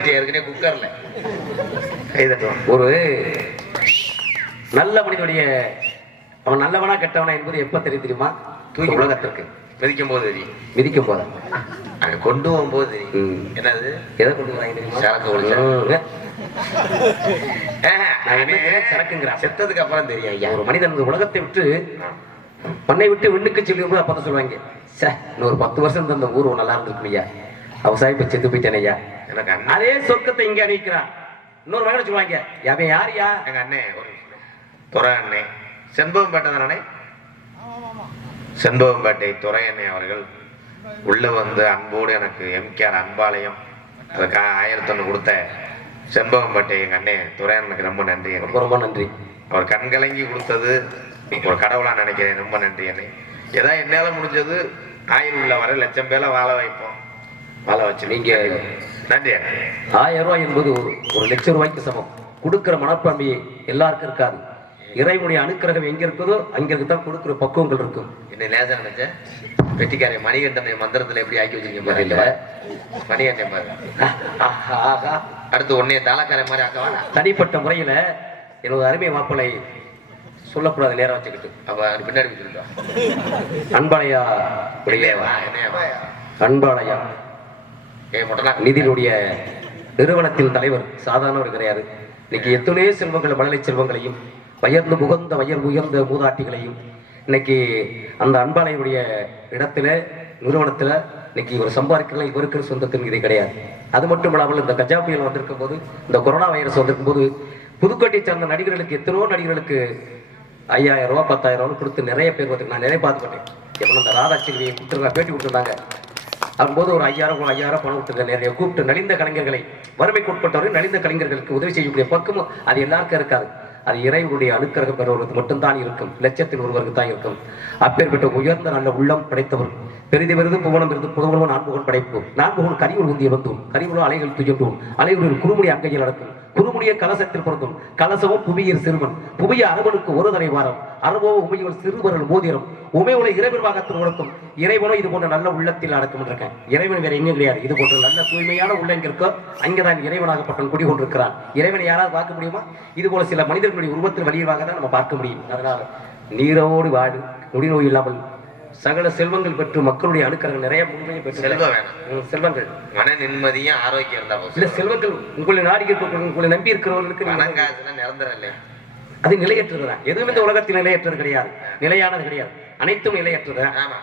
ஏற்கனவே குக்கர்ல. ஒரு நல்ல மனிதனுடைய அவன் நல்லவனா கெட்டவனா என்பது எப்ப தெரியும் தெரியுமா? தூக்கி உலகத்திற்கு. மிதிக்கும் போது தெரியும். மிதிக்கும் போது? அங்க கொண்டு போகும்போது தெரியும். என்னது? எதை கொண்டு வராங்க தெரியுமா? சரக்கு ஒழிச்சா. ம். ஆஹ், நான் என்ன அவனே செய்றேன்? சரக்குங்கிறான். செத்ததுக்கு அப்புறம் தெரியும் ஐயா. ஒரு மனிதன் உலகத்தை விட்டு பண்ணை விட்டு விண்ணுக்கு செல்லும் போது அப்பதான் சொல்லுவாங்க சே இன்னொரு பத்து வருஷம் இந்த ஊர் நல்லா இருந்திருக்கும் ஐயா. அவசாயம் செத்து போயிட்டேன் ஐயா. அதே சொர்க்கத்தை இங்க அணிக்கிறான் இன்னொரு மகனை சொல்லுவாங்க அவன் யாருயா எங்க அண்ணே ஒரு நிமிஷம். துரை அண்ணே. செண்பகம்பேட்டை தானே? செண்பகம்பேட்டை துரை அண்ணே அவர்கள் உள்ள வந்து அன்போடு எனக்கு எம்கேஆர் அன்பாலயம். அதுக்காக ஆயிரத்தி ஒன்று கொடுத்த செண்பகம்பேட்டை எங்க அண்ணே துரை அண்ணனுக்கு ரொம்ப நன்றி ரொம்ப எனக்கு ரொம்ப நன்றி. அவர் கண்கலங்கி கொடுத்தது ஒரு கடவுளா நினைக்கிறேன். ரொம்ப நன்றி அண்ணே. ஏதா என்னால முடிஞ்சது ஆயுள் உள்ள வர லட்சம் பேரை வாழ வைப்போம். வாழ வச்சு நீங்க நன்றி. ஆயிரம் ரூபாய் என்பது ஒரு ஒரு லட்சம் ரூபாய்க்கு சமம். கொடுக்கிற மனப்பான்மை எல்லாருக்கும் இருக்காது. இறைவனுடைய அனுக்கிரகம் எங்க இருக்குதோ அங்க தான் கொடுக்கிற பக்குவங்கள் இருக்கும். என்ன லேசா நினைச்சேன் வெட்டிக்காரை மணிகண்டனை மந்திரத்துல எப்படி ஆக்கி வச்சிருக்கீங்க இல்ல. பாருங்க மணிகண்டன் பாரு. ஆஹா, ஆஹா. அடுத்து உன்னைய தாளக்காரை மாதிரி ஆக்கவா தனிப்பட்ட முறையில எனது அருமை மாப்பிளை சொல்லக்கூடாது நேரம் வச்சுக்கிட்டு. அப்ப பின்னாடி சொல்லிட்டோம் அன்பாளையா அன்பாளையா. ஏ நிதியினுடைய நிறுவனத்தின் தலைவர் சாதாரணவர் கிடையாது. இன்னைக்கு எத்தனையோ செல்வங்கள் மழலை செல்வங்களையும் வயர்ந்து முகந்த வயர் உயர்ந்த மூதாட்டிகளையும் இன்னைக்கு அந்த அன்பாளையுடைய இடத்துல நிறுவனத்தில் இன்னைக்கு இவர் சம்பாதிக்கிற இவருக்கு சொந்தத்தின் இது கிடையாது. அது மட்டும் இல்லாமல் இந்த கஜா புயல் வந்திருக்கும் போது இந்த கொரோனா வைரஸ் வந்திருக்கும் போது புதுக்கோட்டை சார்ந்த நடிகர்களுக்கு எத்தனையோ நடிகர்களுக்கு ஐயாயிரம் ரூபா பத்தாயிரம் ரூபா கொடுத்து நிறைய பேர் வந்து நான் நிறைய பார்த்துக்கிட்டேன். எவ்வளோ இந்த ராதா கொடுத்துருக்கா பேட்டி கொடுத்துருந்தாங்க. அப்போது ஒரு ஐயாயிரம் ஐயாயிரம் பணம் கொடுத்துருக்க நிறைய கூப்பிட்டு நலிந்த கலைஞர்களை வறுமைக்கு உட்பட்டவரை நலிந்த கலைஞர்களுக்கு உதவி செய்யக்கூடிய பக்கமும் அது எல்லாருக்கும் இருக்காது. அது இறைவனுடைய அனுக்கிரகம் பெறுவதற்கு மட்டும்தான் இருக்கும். லட்சத்தில் ஒருவருக்கு தான் இருக்கும். அப்பேற்பட்ட உயர்ந்த நல்ல உள்ளம் படைத்தவர் பெரிது விருது புவனம் இருந்து புதவனம் நான்குகன் படைப்பு நான்குகன் கரிவுள் உந்திய வந்தும் கரிவுளோ அலைகள் துயன்றும் அலைகளில் குறுமுடி அங்கையில் நடக்கும். குருமுடைய கலசத்தில் பொருந்தும். கலசமும் புவியர் சிறுவன். புவிய அரவனுக்கு ஒரு தலை வாரம் அரவோ உமையுள் சிறுவர்கள் மோதிரம். உமையுள்ள இறைவிர்வாகத்தில் உணர்த்தும் இறைவனும் இது போன்ற நல்ல உள்ளத்தில் அடக்கம் இருக்கேன். இறைவன் வேற எங்கேயும் கிடையாது. இது போன்ற நல்ல தூய்மையான உள்ள எங்க இருக்கோ அங்கதான் இறைவனாகப்பட்டவன் குடிகொண்டிருக்கிறான். இறைவனை யாராவது பார்க்க முடியுமா? இது போல சில மனிதர்களுடைய உருவத்தில் வழியாக தான் நம்ம பார்க்க முடியும். அதனால நீரோடு வாடு முடிநோய் இல்லாமல் சகல செல்வங்கள் பெற்று மக்களுடைய அணுக்கரங்கள் நிறைய முன்மையை பெற்று செல்வம் வேணும். செல்வங்கள். மன நிம்மதியும் ஆரோக்கியம் இருந்தா இல்ல போதும் செல்வங்கள் உங்களை நாடி உங்களை நம்பி இருக்கிறவர்களுக்கு காசுலாம் நிரந்தரம் இல்லையா. அது நிலையற்றதுதான். எதுவும் இந்த உலகத்தில் நிலையற்றது கிடையாது. நிலையானது கிடையாது. அனைத்தும் நிலையற்றதுதான் ஆமா.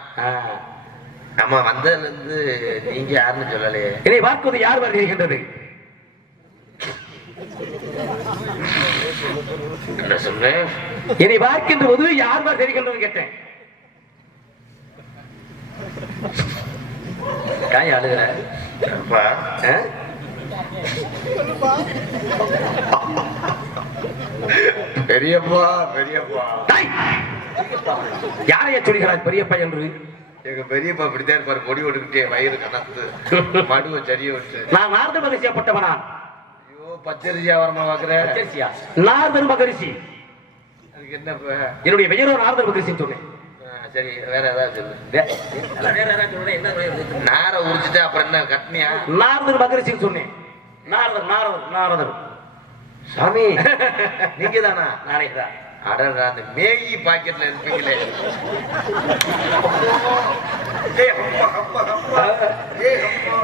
ஆமா வந்ததுல இருந்து நீங்க யாருன்னு சொல்லலையே. என்னை பார்ப்பது யார் வருகின்றது என்ன சொன்னேன் என்னை பார்க்கின்ற போது யார் வர தெரிகின்றது கேட்டேன். காய் அழுகிற? பெரியப்பா பெரியப்பா! யாரைய சொல்கிறார் பெரியப்பா என்று? எங்க பெரியப்பா இப்படித்தான் இருப்பாரு. பொடி ஓட்டுக்கிட்டே வயிறு கணத்து மடுவை சரிய விட்டு. நான் நாரத மகிழ்ச்சியப்பட்டவனா ஐயோ பச்சரிசி வியாபாரமா பாக்குற? பச்சரிசியா? நாரதர் மகரிஷி அதுக்கு என்ன? என்னுடைய பெயரோ நாரதர் மகரிஷின்னு சொன்னேன். சரி வேற ஏதாவது சொல்லு? நார உரிச்சிட்டு அப்புறம் என்ன கட்னியா? நாரதர் மகரிஷின்னு சொன்னேன். நாரதர் நாரதர் நாரதர். சாமி நீங்க தானா நானே தான் அடடா அந்த மேகி பாக்கெட்ல இருப்பீங்களே.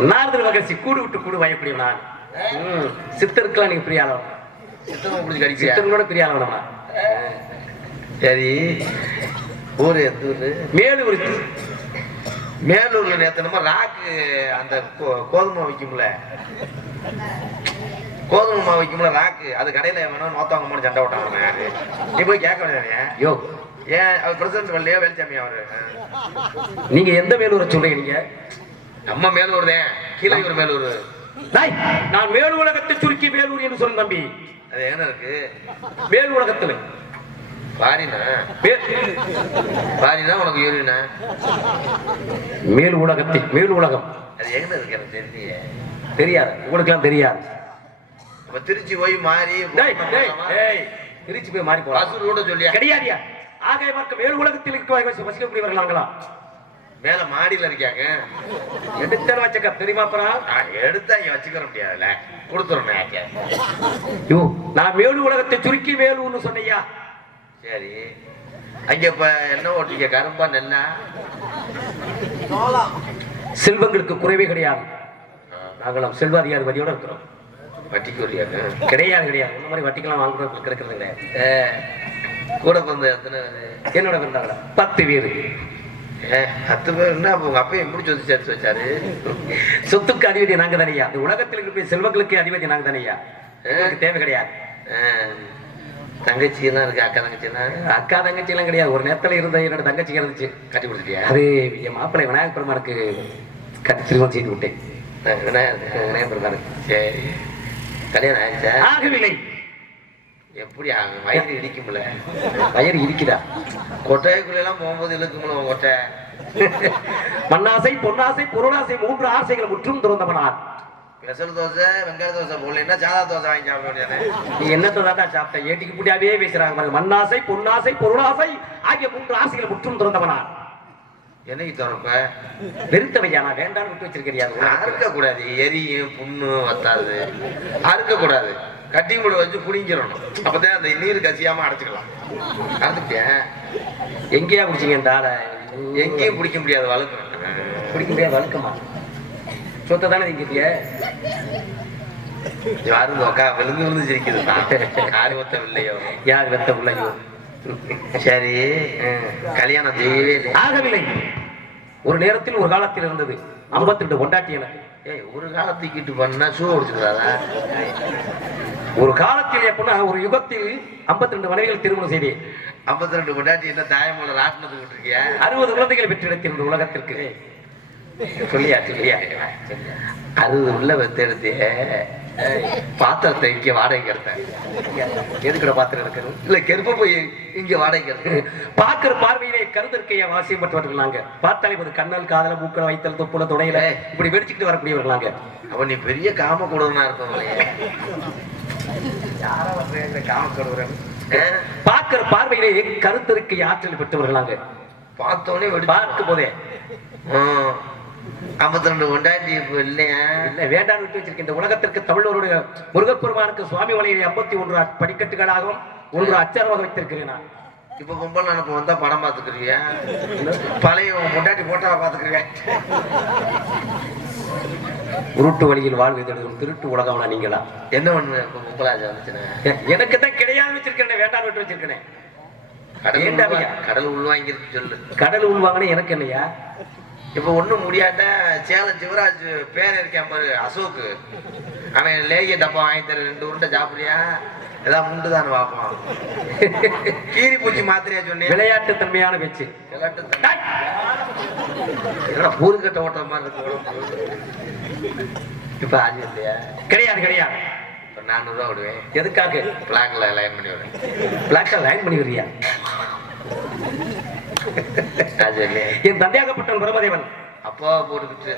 நாரதர் மகரிஷி கூடு விட்டு கூடு பயப்படியும் நான். ம், சித்தருக்கெல்லாம் நீங்க பெரிய ஆளவன் சித்தமா பிடிச்சி கடிக்கிறியா சித்தர்களோட பெரிய ஆளவனமா சரி. ஊரு எந்த ஊரு? மேலூர் மேலூர்ல நம்ம ராக்கு அந்த கோதுமை விக்கும்ல. கோதுமை மாவு விக்கும்ல ராக்கு அது கடையில வேணும் நோத்தவங்க மூணு சண்டை விட்டாங்க யாரு? நீ போய் கேட்க வேண்டியதானே யோ. ஏன் அவர் பிரசிடன்ட் வரலையா? வேலுச்சாமி அவரு? நீங்க எந்த மேலூரை சொல்றீங்க? நீங்க நம்ம மேலூர் தான். கீழே ஒரு மேலூர். நான் மேலு உலகத்தை சுருக்கி வேலூர் என்று சொன்ன தம்பி. அது என்ன இருக்கு? உலகத்துல. பாரினா பாரினா உனக்கு யூரினா மேல் உலகத்தில் மேல் உலகம். அது எங்க இருக்கு எனக்கு தெரியலையே. தெரியாது. உங்களுக்கெல்லாம் தெரியாது. அப்ப திருச்சி போய் மாறி டேய், டேய், டேய், திருச்சி போய் மாறி போலாம். கூட சொல்லியா? கிடையாதியா? ஆகாய மார்க்க மேல் உலகத்தில் இருக்க வசிக்கக்கூடியவர்கள் நாங்களா மேல மாடியில இருக்காங்க எடுத்தன வச்சக்க தெரியுமா அப்புறம் நான் எடுத்தா இங்க வச்சுக்கிற முடியாதுல்ல. கொடுத்துருணும் யாக்கே யோ நான் மேலு உலகத்தை சுருக்கி மேலூர்னு சொன்னையா? சரி. அங்க இப்ப என்ன ஓட்டிக்க கரும்பா நெல்லா? செல்வங்களுக்கு குறைவே கிடையாது. நாங்களும் செல்வாதிகாரி வழியோட இருக்கிறோம். வட்டிக்கு கிடையாது கிடையாது. இந்த மாதிரி வட்டிக்கெல்லாம் வாங்குறதுக்கு கிடைக்கிறது கிடையாது. கூட பிறந்த எத்தனை பேரு? என்னோட பிறந்தாங்களா பத்து பேர். பத்து பேர் என்ன அப்ப உங்க அப்பையும் முடிச்சு வந்து சேர்த்து வச்சாரு. சொத்துக்கு அதிபதி நாங்க தானையா இந்த உலகத்தில் இருக்கிற செல்வங்களுக்கு அதிபதி நாங்க தானையா தேவை கிடையாது. தங்கச்சி எல்லாம் இருக்கு அக்கா தங்கச்சி எல்லாம் அக்கா தங்கச்சி எல்லாம் கிடையாது. ஒரு நேரத்துல இருந்த என்னோட தங்கச்சி இருந்துச்சு. கட்டி கொடுத்துட்டியா? அது என் மாப்பிள்ளை விநாயகர் பெருமானுக்கு கட்டி திருமணம் செய்து விட்டேன். விநாயகர் விநாயகர் பெருமானுக்கு சரி. கல்யாணம் ஆயிடுச்சா? ஆகவில்லை. எப்படி? வயிறு இடிக்கும்ல. வயிறு இருக்குதா கொட்டைக்குள்ள எல்லாம் போகும்போது இழுக்கும்ல கொட்டை. மண்ணாசை பொன்னாசை பொருளாசை மூன்று ஆசைகள் முற்றும் துறந்தவனார். பெசல் தோசை வெங்காய தோசை போடலன்னா சாதா தோசை வாங்கி சாப்பிட நீ என்னத்தை தான் சாப்பிட்ட? ஏட்டிக்கு புட்டியாவே பேசுறாங்க. மண்ணாசை பொன்னாசை பொருளாசை ஆகிய மூன்று ஆசைகள் முற்றும் துறந்தவனார். என்னைக்கு திறப்ப? வெறுத்தவையா நான் வேண்டாம்னு விட்டு வச்சிருக்கிறியா? அறுக்க கூடாது எரியும் புண்ணு வத்தாது. அறுக்க கூடாது கட்டி முடி வச்சு புடிங்கிடணும். அப்பதான் அந்த நீர் கசியாம அடைச்சுக்கலாம். அறுத்துட்டேன் எங்கேயா குடிச்சீங்க இந்த ஆளை? எங்கேயும் பிடிக்க முடியாது வளர்க்கணும் பிடிக்க முடியாது வழுக்கமா? சொத்தை தானே திங்கிட்டிய? யாரும் அக்கா விழுந்து விழுந்து சிரிக்குது. ஆர்வத்தம் இல்லையோ யார் வெத்த உள்ளையோ சரி கல்யாணம் செய்யவே ஆகவில்லை. ஒரு நேரத்தில் ஒரு காலத்தில் இருந்தது. 52 ரெண்டு கொண்டாட்டி எனக்கு. ஏய் ஒரு காலத்துக்கிட்டு பண்ணா ஷூ ஒடிச்சுக்கிறாரா ஒரு காலத்தில் எப்படின்னா ஒரு யுகத்தில் 52 ரெண்டு மனைவிகள் திருமணம் செய்தேன். ஐம்பத்தி ரெண்டு கொண்டாட்டி என்ன தாயமூல ராட்டினத்துக்கிட்டு இருக்கியா அறுபது குழந்தைகளை பெற்றெடுத்தேன் இந்த உலகத்திற்கு. சொல்லியா சொல்லியா அறுபது உள்ள வெத்தெடுத்து பாத்திரத்தை இங்க வாடகைக்கு எடுத்தேன். எதுக்குட பாத்திரம் இருக்கணும் இல்ல கெருப்ப போய் இங்க வாடகைக்கு எடுத்தேன் பார்க்கிற பார்வையிலே கருதற்கைய வாசியப்பட்டவர்கள் நாங்க. பார்த்தாலே இப்போது கண்ணல் காதல மூக்கல வைத்தல் தொப்புல துணையில இப்படி வெடிச்சுக்கிட்டு வரக்கூடியவர்கள் நாங்க. அவன் நீ பெரிய காம கொடுவனா இருப்பவங்களே காமக்கடுவரன் பார்க்கிற பார்வையிலே கருத்தருக்கு ஆற்றல் பெற்றவர்கள் நாங்க. பார்த்தோன்னே பார்க்கும் போதே. ஐம்பத்தி ரெண்டு கொண்டாட்டி இல்லையா இல்ல வேண்டாம் விட்டு உலகத்திற்கு தமிழருடைய முருகப்பெருமானுக்கு சுவாமி மலையை ஐம்பத்தி ஒன்று படிக்கட்டுகளாகவும் ஒன்று அச்சாரமாக வைத்திருக்கிறேன் நான். இப்ப கும்பல் நினப்பு வந்தா படம் பாத்துக்கிறியா பழைய உன் கொண்டாட்டி போட்டா பாத்துக்கிறியா உருட்டு வழியில் வாழ்வு தேடுதும் திருட்டு உலகம் நீங்களா? என்ன பண்ணு இப்ப கும்பலாஜா எனக்கு தான் கிடையாது வச்சிருக்கேன் வேண்டாம் விட்டு வச்சிருக்கேன் கடல் உள்வாங்கிருக்கு சொல்லு. கடல் உள்வாங்கன்னு எனக்கு என்னையா இப்ப ஒண்ணும் முடியாட்டா சேலம் சிவராஜ் பேர் இருக்கேன் பாரு அசோக் அவன் லேகிய டப்பா வாங்கி தர ரெண்டு உருண்டை சாப்பிடுறியா? ஏதாவது முண்டு தானே பார்ப்போம் கீரி பூச்சி மாத்திரையா சொன்னேன். விளையாட்டு தன்மையான பேச்சு என்னடா பூருக்கட்டை ஓட்டுற மாதிரி இருக்கு. இப்ப ஆஜி இல்லையா? கிடையாது கிடையாது. இப்ப நானூறு ரூபா விடுவேன். எதுக்காக? பிளாக்ல லைன் பண்ணி விடுறேன். பிளாக்கா லைன் பண்ணி இல்லையா என் தந்தையாகப்பட்டவன் பிரமதேவன் அப்பாவை போட்டுக்கிட்டு.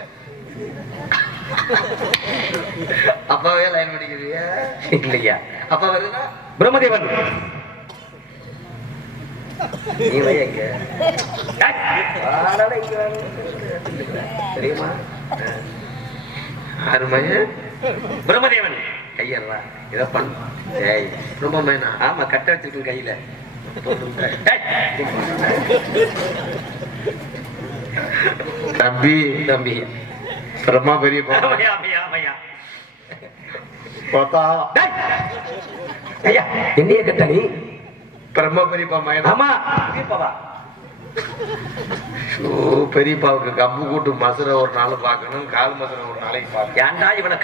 அப்பாவே லைன் பண்ணிக்கிறியா இல்லையா. அப்பா வருதுன்னா பிரம்மதேவன். பிரம்மதேவன். கையறா இதை பண்ண. ஏய் ரொம்ப மேனா. ஆமா கட்ட வச்சிருக்கேன் கையில. தம்பி. தம்பி. பிரம்மா பெரிய என்னைய கட்ட நீ? பிரம்மா பெரியப்பா மயனா ஆமா. பெரியப்பாவுக்கு கம்பு கூட்டு மசுரை ஒரு நாள் பார்க்கணும் கால் மசுரை ஒரு நாளைக்கு பார்க்கணும். ஏன்டா இவனை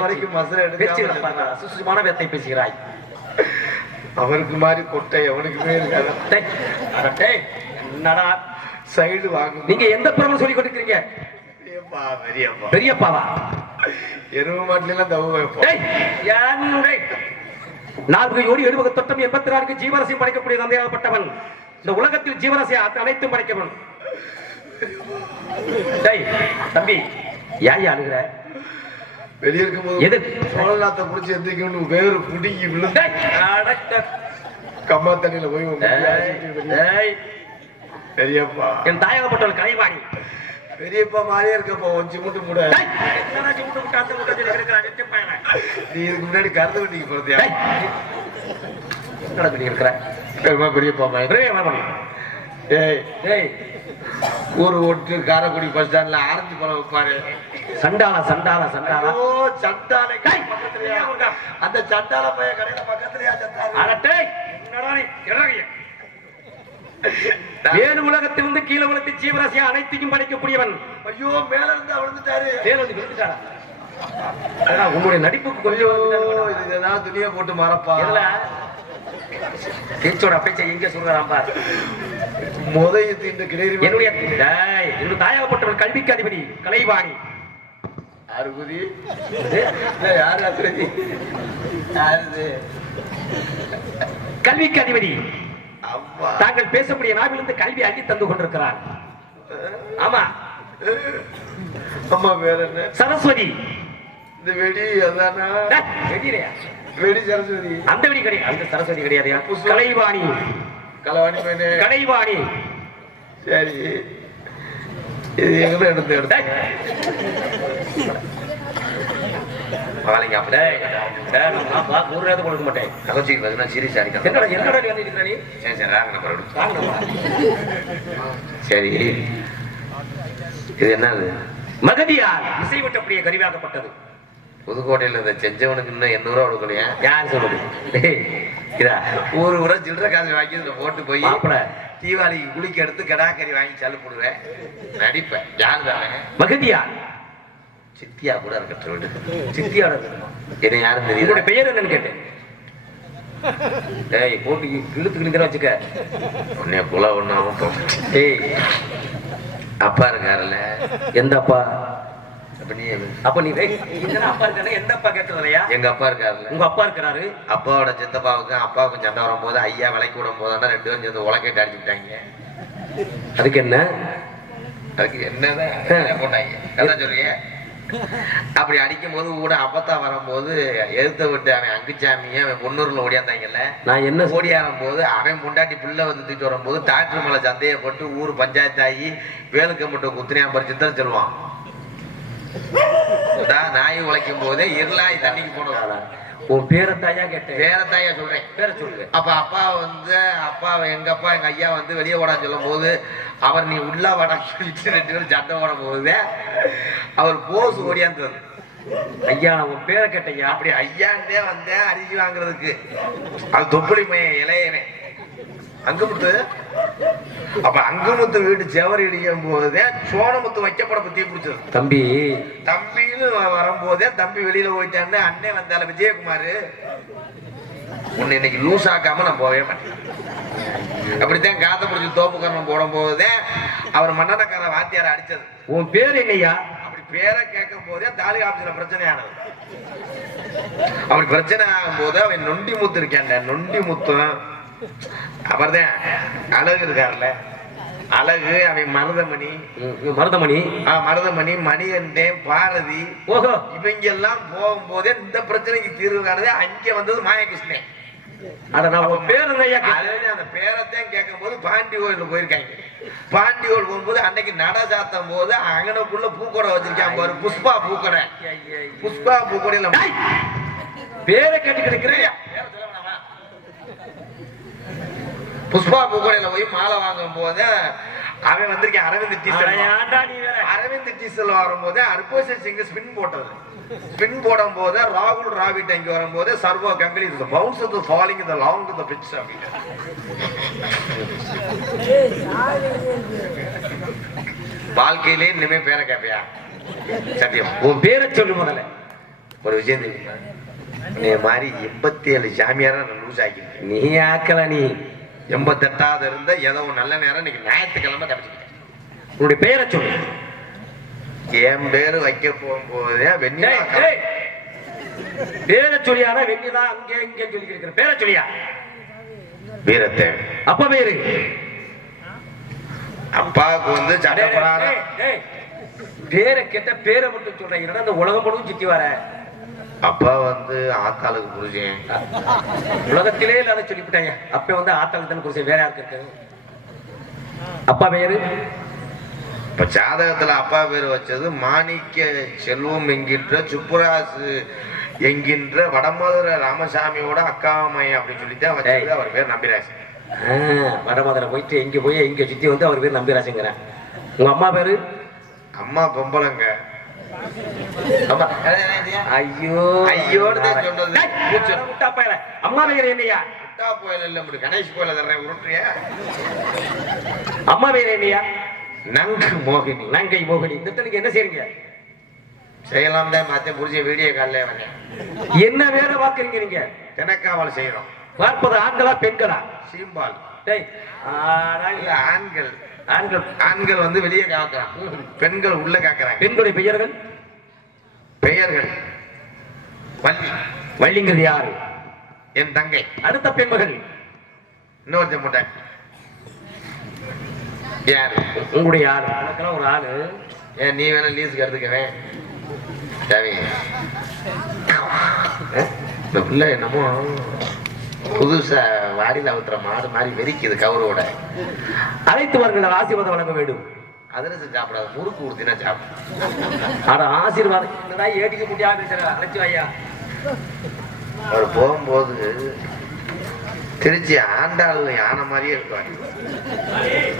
வரைக்கும் மசுரை எடுத்து சுசுமான வேத்தை பேசுகிறாய். அவருக்கு மாதிரி கொட்டை எவனுக்குமே இருக்காது. என்னடா? சைடு வாங்க. நீங்க எந்த பிரபலம் சொல்லி கொண்டிருக்கிறீங்க பெரியப்பா பெரியப்பா. பெரியப்பாவா? எருவு மாட்டிலாம் தவு. நான்கு யோடி எழுபது தொட்டம் எண்பத்தி நான்கு ஜீவராசியும் படைக்கக்கூடிய தந்தையாகப்பட்டவன். இந்த உலகத்தில் ஜீவராசி அத்த- அனைத்தும் படைக்கவன். டேய் தம்பி யாய் அழுகிற? வெளியே இருக்கும்போது? சோழநாத்தை பிடிச்சி எந்திரிக்கணும் வேறு புடுங்கி விழுந்து. கம்மா தண்ணியில போய் முடி. பெரியப்பா என் தாயகப்பட்டவள் கலைவாணி பெரியப்பா மாதிரியே இருக்கப்பா முட என்னடா சிமுட்டு பையனே. நீ இதுக்கு முன்னாடி கருத்து வண்டிக்கு போறதியா என்னடா சொல்லி இருக்கிற? பெரியப்பா மாதிரி பண்ணி. ஏய் டேய், ஊர் ஓட்டு காரைக்குடி பஸ் ஸ்டாண்ட்ல ஆரஞ்சு பழம் வைப்பாரு. ஓ சண்டாலை டேய், பக்கத்துலயா? அந்த சண்டால பையன் கடையில பக்கத்துலயா சண்டாலை? வேறு உலகத்திலிருந்து கீழே உலகத்தை ஜீவராசியா அனைத்தையும் படைக்கக்கூடியவன். ஐயோ மேல இருந்து விழுந்துட்டாரு. மேல் வந்து விழுந்துட்டாரா? உன்னுடைய நடிப்புக்கு கொஞ்சம் ஏதாவது துணியை போட்டு மறப்பா? பேச்சோட பேச்சை எங்க சொல்றான் பார். முதைய தீண்டு கிளறி என்னுடைய டேய், என்னுடைய தாயகப்பட்டவள் கல்விக்கு அதிபதி கலைவாணி. அறுபதி யாரு? அறுபதி யாரு கல்விக்கு அதிபதி. அம்மா தாங்கள் பேசக்கூடிய நாவிலிருந்து கல்வி அள்ளி தந்து கொண்டிருக்கிறார். ஆமா. அம்மா வேற என்ன? சரஸ்வதி. இந்த வெடி அதானா? டேய், வெடியிலையா? வெடி சரஸ்வதி. அந்த வெடி கிடையாது. அந்த சரஸ்வதி கிடையாதுயா கலைவாணி. களவாணி பையனே கலைவாணி சரி. இது எங்க எடுத்து எடுத்து? நான் ஒரு கொடுக்க மாட்டேன். தகச்சிக்கு பதினா சீரியஸ் அடிக்கணும் என்னடா என்னடா நீ சரி சரி ராங்க நம்பர். சரி. இது என்னது? மகதியால் இசை வெட்டக்கூடிய கருவியாக்கப்பட்டது புதுக்கோட்டையில இதை செஞ்சவனுக்கு இன்னும் எண்ணூறு ரூபா கொடுக்கலையா? யார் சொல்லுது டேய், இதா ஒரு முறை சில்லற காசு வாங்கி இதுல போட்டு போய் மாப்பிள. தீபாவளிக்கு குளிக்க எடுத்து கடாக்கறி வாங்கி சல்லு போடுவேன். நடிப்பேன் யாரு தானே சித்தியா கூட இருக்கட்டும் விடு. சித்தியோட என்ன யாரும் உங்களுடைய தெரியுது பெயர் என்னன்னு கேட்டேன். டேய் போட்டு இழுத்து கிழிக்கிற வச்சுக்க. உன்னைய புல போ டேய் அப்பா இருக்காருல்ல. எந்த அப்பா? அப்ப நீ அப்ப நீ அப்பா இருக்கானே எந்த அப்பா எங்க அப்பா இருக்காருல்ல. உங்க அப்பா இருக்கிறாரு. அப்பாவோட சித்தப்பாவுக்கும் அப்பாவுக்கும் சண்டை வரும்போது ஐயா விலைக்கு விடும் போதுன்னா ரெண்டு பேரும் சேர்ந்து உலக்கை அடிச்சு விட்டாங்க அதுக்கு என்ன? அதுக்கு என்னதான் என்ன போட்டாங்க அதான் சொல்றீங்க அப்படி அடிக்கும் போது கூட அப்பத்தா வரும்போது எதிர்த்த விட்டு அவன் அங்குச்சாமிய அவன் பொன்னூர்ல ஓடியாந்தாங்கல்ல. நான் என்ன ஓடியாரும் போது அவன் முண்டாட்டி புள்ள வந்து தூக்கிட்டு வரும்போது டாக்டர் மேல சந்தேகப்பட்டு ஊர் பஞ்சாயத்து ஆகி வேலுக்கு மட்டும் குத்துனியாம் பறிச்சு தான் சொல்லுவான். டா, நாய் உழைக்கும் போதே இருளாய் தண்ணிக்கு போனோம் உன் பேரை தாயா கேட்டேன். வேற தாயா சொல்றேன். பேரை சொல்லுங்க அப்ப அப்பா வந்து அப்பா எங்க அப்பா எங்க ஐயா வந்து வெளியே ஓடான்னு சொல்லும் போது அவர் நீ உள்ள வாடா சொல்லிட்டு ரெண்டு பேரும் சண்டை ஓடும் போது அவர் போஸ் ஓடியாந்தது ஐயா நான் உன் பேரை கேட்டையா அப்படி ஐயாண்டே வந்தேன் அரிசி வாங்குறதுக்கு. அது தொப்புளி மையம் இளையவன். அங்குமுத்து. அப்ப அங்குமுத்து வீட்டு செவரி இடிக்கும் போதே சோனமுத்து வைக்கப்பட பத்தி பிடிச்சது. தம்பி. தம்பின்னு வரும்போதே தம்பி வெளியில போயிட்டான்னு அண்ணன் வந்தால விஜயகுமார். உன்னை இன்னைக்கு லூஸ் ஆக்காம நான் போகவே மாட்டேன். அப்படித்தான் காத்த பிடிச்சி தோப்புக்கரணம் போடும் போதே அவர் மன்னனக்கார வாத்தியார் அடிச்சது. உன் பேர் என்னையா அப்படி பேரை கேட்கும் போதே தாலி ஆபீஸ்ல பிரச்சனையானது. அப்படி பிரச்சனை ஆகும் போது அவன் நொண்டி முத்து நொண்டி முத்தும் அவர்தான். அழகு இருக்கார்ல. அழகு அவன் மருதமணி. மருதமணி. மருதமணி மணிகண்டேன் பாரதி. ஓஹோ. இவங்க எல்லாம் போகும்போதே இந்த பிரச்சனைக்கு தீர்வு காணதே அங்கே வந்தது மாயகிருஷ்ணன். பாண்டி கோயில் போயிருக்காங்க. பாண்டி கோயில் போகும்போது அன்னைக்கு நட சாத்தும் போது அங்கனக்குள்ள பூக்கடை வச்சிருக்காங்க பாரு புஷ்பா பூக்கடை. புஷ்பா பூக்கடையில டேய், பேரை கேட்டு கிடைக்கிறேன் புஷ்பா பூக்கடையில போய் மாலை வாங்கும் போது அவன் வந்திருக்கான் அரவிந்த் வேற. அரவிந்த் டீசல் வரும்போது அர்போசன் சிங் ஸ்பின் போட்டது. ஸ்பின் போடும் போது ராகுல் ராவிட் இங்க வரும்போது Servo company bounce the falling the long the அப்படின்னு வாழ்க்கையிலே இனிமே பேரை கேட்பியா சத்தியம். உன் பேரை சொல்லு முதல்ல. ஒரு நீ மாதிரி எண்பத்தி ஏழு சாமியாரா நான் லூஸ் ஆக்கிருக்கேன் நீ ஆக்கல நீ? எண்பத்தெட்டாவது இருந்த ஏதோ நல்ல நேரம் இன்னைக்கு ஞாயிற்றுக்கிழமை தப்பிச்சுக்கிட்டேன். உன்னுடைய பேரை சொல்லு. என் பேரு வைக்க போகும்போதே வெண்ணிலா. பேரை சொல்லியானா வெண்ணிதா அங்கே இங்கே சொல்லி இருக்கிற பேரை சொல்லியா? வீரத்தேன் அப்ப பேரு? அப்பாவுக்கு வந்து டேய். பேரை கேட்ட பேரை மட்டும் சொல்றேன். இந்த உலகம் முழுவதும் சுத்தி வர. அப்பா வந்து ஆத்தாளுக்கு புரிஞ்சேன். உலகத்திலே இல்லாத சொல்லிவிட்டாங்க. அப்ப வந்து ஆத்தாள் தான் குறிச்சு வேற யாருக்கு அப்பா பேரு? இப்ப ஜாதகத்துல அப்பா பேர் வச்சது மாணிக்க செல்வம் என்கின்ற சுப்புராசு என்கின்ற வடமதுரை ராமசாமியோட அக்காமையை அப்படின்னு சொல்லிட்டு வச்சது. அவர் பேர் நம்பிராசன் ஆ, வடமதுரை போயிட்டு இங்க போய் இங்க சுத்தி வந்து அவர் பேர் நம்பிராசுங்கிறேன் உங்க அம்மா பேரு? அம்மா பொம்பளைங்க. ஐயோ. ஐயோன்னு தான் சொன்னது. விட்டா பயலே. அம்மா பேர் என்னையா? முட்டா இல்ல இப்படி கணேஷ் கோயில தர்றேன் உருட்டுறியா? அம்மா பேர் என்னையா? நங்கு மோகினி. நங்கை மோகினி. இந்த இடத்துக்கு என்ன செய்றீங்க? செய்யலாம் தான் மாத்தேன் புரிஞ்ச வீடியோ காலில் வந்தேன். என்ன வேலை பார்க்கறீங்க நீங்க? தினக்காவல் செய்யறோம் பார்ப்பது ஆண்களா பெண்களா? சீம்பால். ஆண்கள். ஆண்கள் ஆண்கள் வந்து வெளியே காக்குறான் பெண்கள் உள்ள காக்குறாங்க. பெண்களுடைய பெயர்கள்? பெயர்கள். வள்ளி. வள்ளிங்கிறது யாரு? என் தங்கை. அடுத்த பெண்மகள்? இன்னொருத்த முட்டை. யாரு? உங்களுடைய ஆளு. எனக்கெல்லாம் ஒரு ஆளு. ஏன் நீ வேணா லீஸுக்கு எடுத்துக்கவேன் தேவை இந்த பிள்ளை என்னமோ புதுசா வாரியில ஊத்துற மாடு மாதிரி வெறிக்குது கவரோட. அழைத்து வாருங்கள் ஆசீர்வாதம் வழங்க வேண்டும். அதிரசம் சாப்பிடாது முறுக்கு ஊத்தினா சாப்பிடும். ஆனா ஆசீர்வாதம் என்னடா ஏடிக்க முடியாது பேசுற அழைச்சு ஐயா அவர் போகும்போது திருச்சி ஆண்டாள் யானை மாதிரியே இருப்பார்.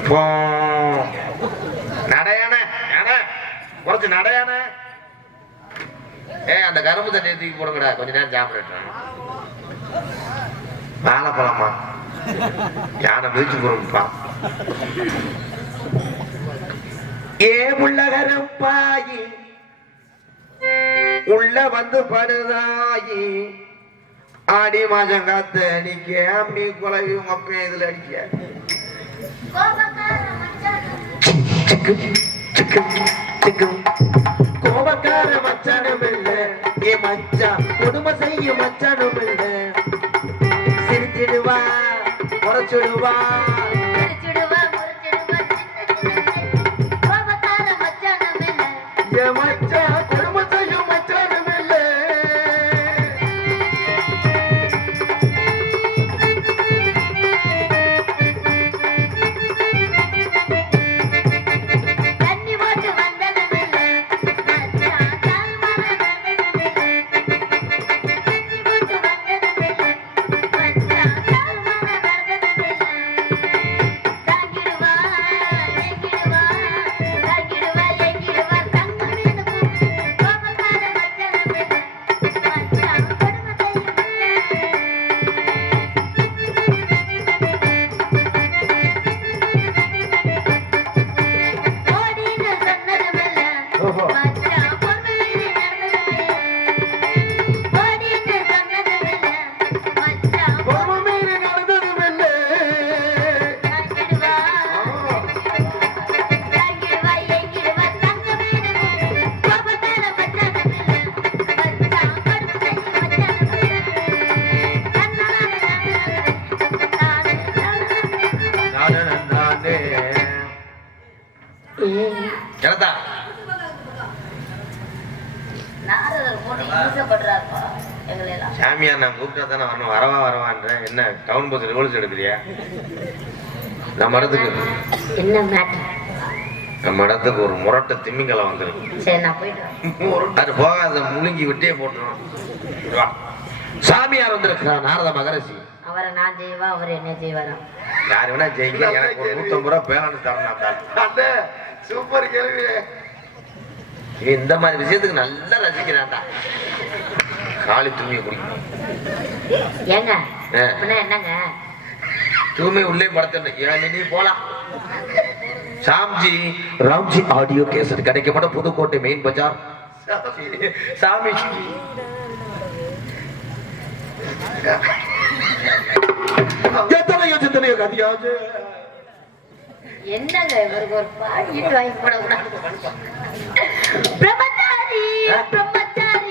போ. நடையான யானை குறைச்சு நடையான. ஏ அந்த கரும்பு தண்ணியை தூக்கி போடுங்கடா கொஞ்ச நேரம் சாப்பிடட்டும் வாழைப்பழமா யானை பேச்சு போடுப்பா ஏ முள்ளகரம் பாயி உள்ள வந்து படுதாயி. ஆடி மாசம் காத்து அடிக்க அம்மி குழவி மொக்க இதுல அடிக்க? கோபக்கார மச்சானும் இல்ல ஏ மச்சான் கொடுமை செய்ய மச்சானும் இல்லை. চড়ুবা கூப்பிட்டா தானே வரணும். வரவா வரவான்றேன் என்ன டவுன் பஸ் ரிவல்ஸ் எடுக்கிறியா? நம்ம இடத்துக்கு என்ன மேட்டர் நம்ம இடத்துக்கு ஒரு முரட்டை திமிங்கலம் வந்துடும் சரி நான் போயிட்டு. அது போகாத முழுங்கி விட்டே போட்டுரும். சாமியார் வந்திருக்கிறார் நாரத மகரிஷி. அவரை நான் அவர் என்ன செய்வாரா யார் வேணா ஜெயிங்க. எனக்கு ஒரு நூத்தம்பது ரூபா பேலன்ஸ் தரணும் சூப்பர் கேள்வி இந்த மாதிரி விஷயத்துக்கு நல்லா ரசிக்கிறான்டா. காளி தூமியை குடிக்கணும். ஏங்க? என்னங்க? தூய்மை உள்ளே படுத்த ஏன் நீ போலாம். சாம்ஜி ராம்ஜி ஆடியோ கேசட் கிடைக்கப்பட்ட புதுக்கோட்டை மெயின் பஜார். சாமி எத்தனையோ சித்தனையோ கதியாச்சு என்னங்க இவருக்கு ஒரு பாடிட்டு வாங்கி போடக்கூடாது? பிரம்மச்சாரி பிரம்மச்சாரி.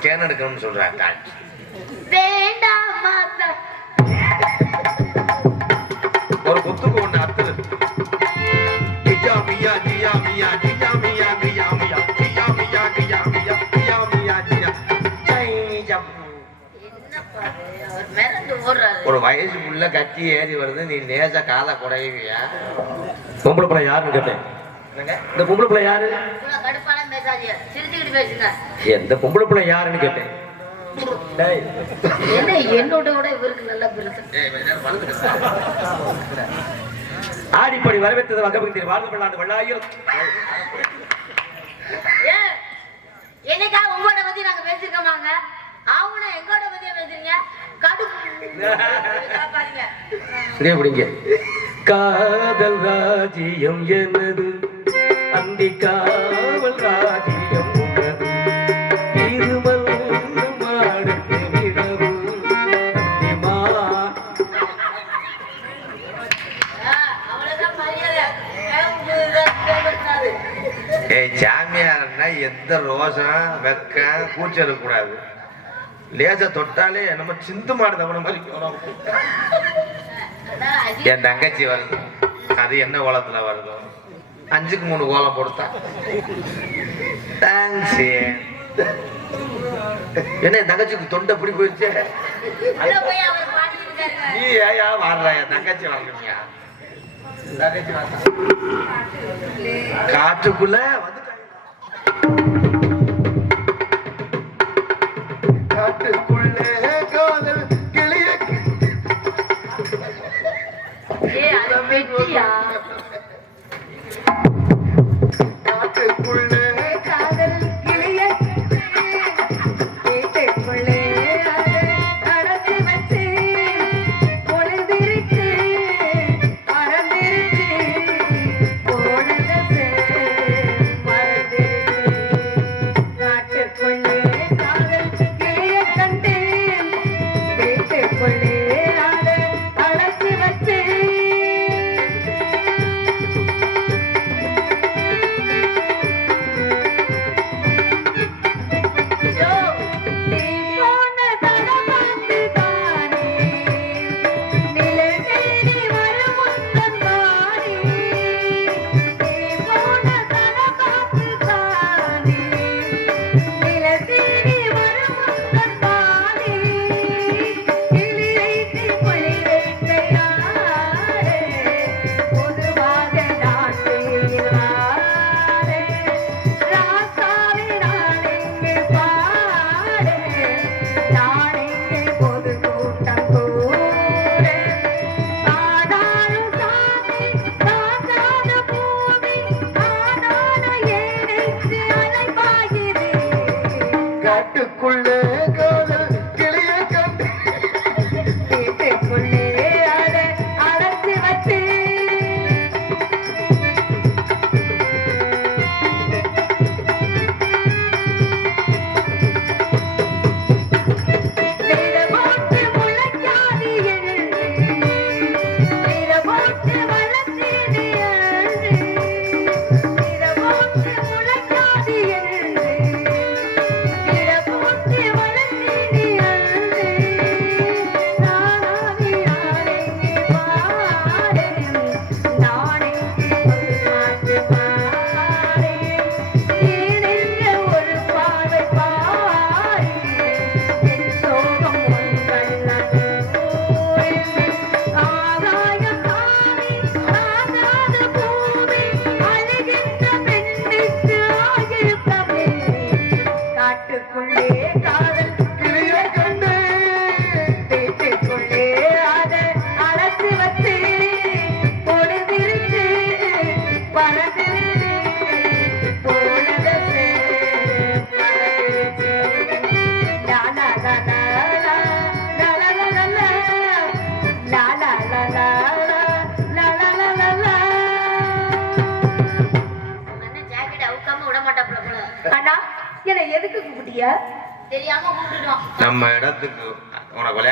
ஸ்கேன் எடுக்கணும்னு சொல்றேன். டாக்டர் வேண்டாமா சார் ஒரு குத்துக்கு ஒண்ணு அத்துது ஜியா மியா ஜியா மியா ஜியா மியா ஜியா மியா ஜியா மியா ஜியா மியா ஜியா மியா ஜியா. ஒரு வயசுக்குள்ள கத்தி ஏறி வருது நீ நேச காதை குடையுவியா? பொம்பளை யாருன்னு கேட்டேன்? இந்த பொம்பளை பிள்ளை யாரு? எந்த பொம்பளை பிள்ளை யாருன்னு கேட்டேன். என்னோட விட இவருக்கு நல்லா ஆடிப்படி வரவேற்றது வகபக்தி வாழ்க பல்லாண்டு வெள்ளாயிரம். என்னைக்கா உங்களோட பத்தி நாங்க பேசிருக்கோமாங்க அவங்கள எங்களோட பத்தியா பேசுறீங்க? கடுப்பு. சரியா பிடிங்க காதல் ராஜ்யம் எனது. அந்தி காவல் ராஜ்யம் உனது. இருமல் மாடத்து விடவு. ஏய் சாமியார்னா எந்த ரோசம் வெக்கம் கூச்சல் இருக்கக்கூடாது. லேச தொட்டாலே நம்ம சிந்து மாடு தவணை மாதிரி என் தங்கச்சி வருது அது என்ன கோலத்துல வருதோ? அஞ்சுக்கு மூணு கோலம் கொடுத்தா. தேங்க்ஸ் என்ன என் தங்கச்சிக்கு தொண்டை பிடி போயிடுச்சு. நீ ஏயா வாடுறா என் தங்கச்சி வாங்குறியா தங்கச்சி வாங்க காட்டுக்குள்ள வந்து காட்டுக்குள்ளே. வெட்டியா? காட்டுக்குள்ளே காட்டுக்குள்ளே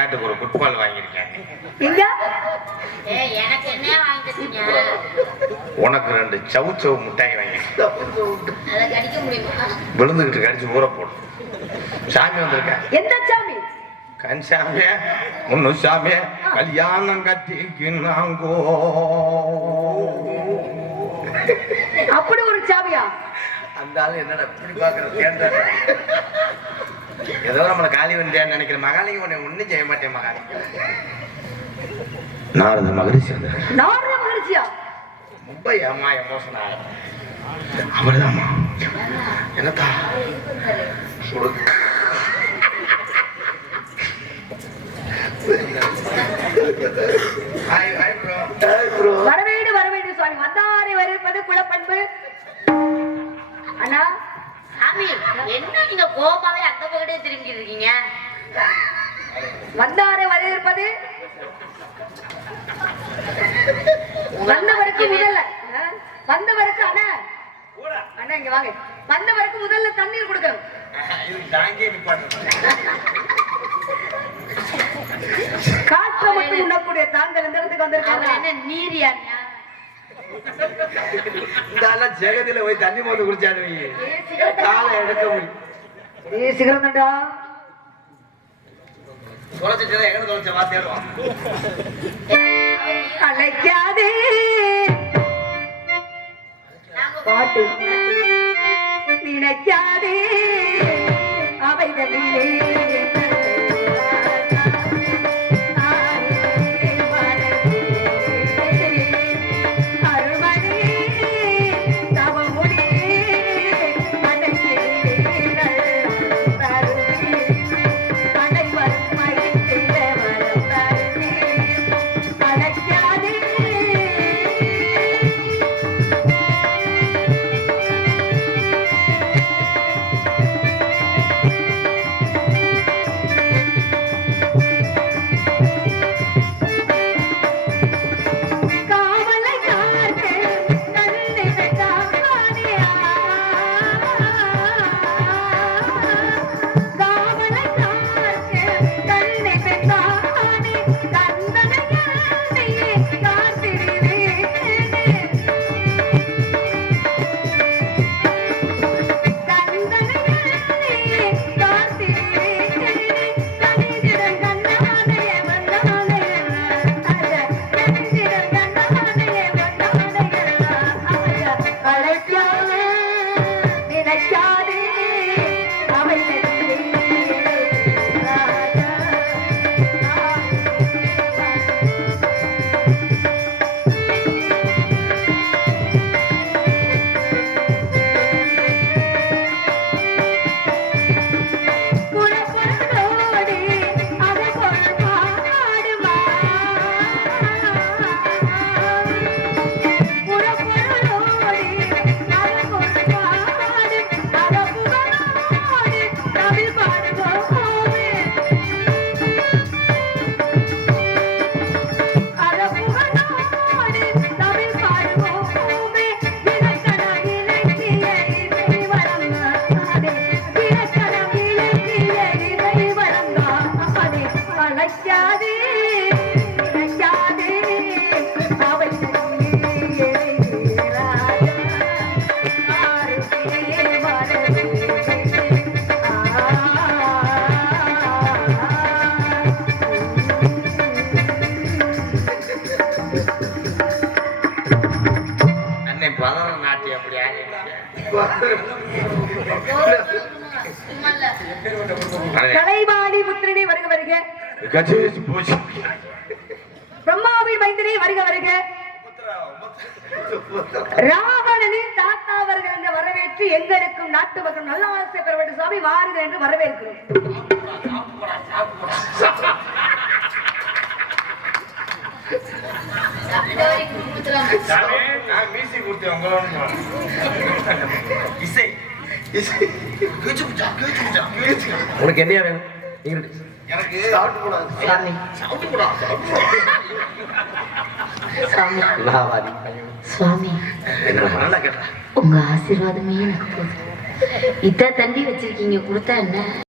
விளையாட்டுக்கு ஒரு ஃபுட்பால் வாங்கியிருக்கேன். எங்க? ஏய், எனக்கு என்ன வாங்கி தந்தீங்க? உனக்கு ரெண்டு சவு சவு மிட்டாய் வாங்கியிருக்கேன். அதை கடிக்க முடியுமா? விழுந்துகிட்டு கடிச்சு ஊற போடும் சாமி வந்திருக்கேன் எந்த சாமி? கண் சாமி ஒன்னு சாமி கல்யாணம் கட்டிக்கினாங்கோ. அப்படி ஒரு சாமியா? அந்த ஆளு என்னடா இப்படி பாக்குறது? கேட்ட. ஏதோ நம்மளை காலி வந்தேன்னு நினைக்கிற மகாலிங்க உன்னை ஒண்ணும் செய்ய மாட்டேன் மகாலிங்க நாரத மகரிஷி நாரத மகிழ்ச்சியா ரொம்ப ஏமா எமோஷன் ஆகும் அவர்தாம்மா. என்னத்தா? சுடு. வரவேடு வரவேடு சுவாமி. வந்தாரை வரவேற்பது குலப்பண்பு. அண்ணா சாமி என்ன நீங்க கோபாவே அந்த பக்கத்தே திரும்பி இருக்கீங்க வந்தாரை வரவேற்பது வந்தவருக்கு முதல்ல? வந்தவருக்கு அண்ணா. அண்ணா இங்க வாங்க. வந்தவருக்கு முதல்ல தண்ணீர் கொடுக்கணும். காற்றை மட்டும் உண்ணக்கூடிய தாங்கள் இந்த இடத்துக்கு வந்திருக்காங்க. என்ன நீரியா இந்த ஆளா ஜெகதியில போய் தண்ணி மோந்து குடிச்சாடுவீங்க காலை எடுக்க முடியும் ஏ சிகரந்தண்டா தொலைச்சிட்டு எங்க தொலைச்ச வா தேடுவான் அழைக்காதே. பாட்டு. நினைக்காதே. அவைகளிலே அருள்மணியே கலைவாணி புத்திரனே வருக வருக. கஜேஷ் பூஜ். பிரம்மாவின் மைந்தனே வருக வருக. ராவணனின் தாத்தா அவர்கள் என்று வரவேற்று எங்களுக்கும் நாட்டு மக்கள் நல்ல ஆசை பெற வேண்டும் சாமி வாருங்கள் என்று வரவேற்கிறோம் இந்த வரைக்கும் குடுத்துறாங்க. நான் மியூசிக் கொடுத்தேன் உங்களோட இசை இசை கிச்சு புச்சா கிச்சு புச்சா கிச்சு உனக்கு என்ன வேணும்? எனக்கு சாப்பிட்டு கூடாது சாப்பிட்டு கூடாது சுவாமி. உங்க ஆசீர்வாதமே எனக்கு போதும். இத்த தண்டி வச்சிருக்கீங்க கொடுத்தா என்ன?